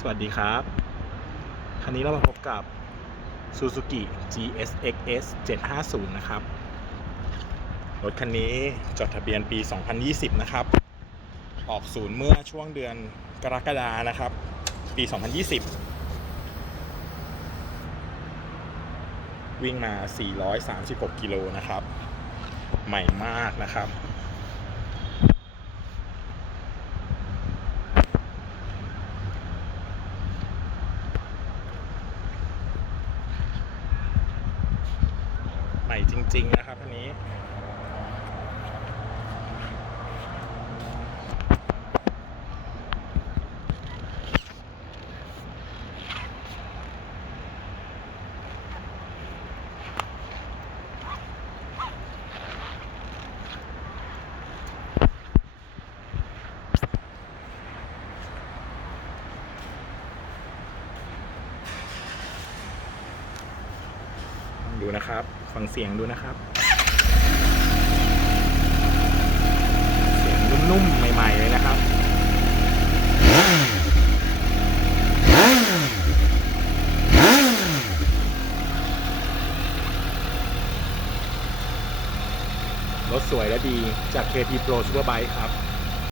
สวัสดีครับ คันนี้เรามาพบกับ Suzuki GSX-S 750 นะครับ รถคันนี้จดทะเบียนปี 2020 นะครับ ออกศูนย์เมื่อช่วงเดือนกรกฎานะครับ ปี 2020 วิ่งมา 436 กิโลนะครับ ใหม่มากนะครับ จริง ๆ นะครับอันนี้ ดูนะครับ ฟังเสียงดูนะครับ เสียงนุ่มๆ ใหม่ๆ เลยนะครับรถสวยและดีจาก KT Pro Superbike ครับ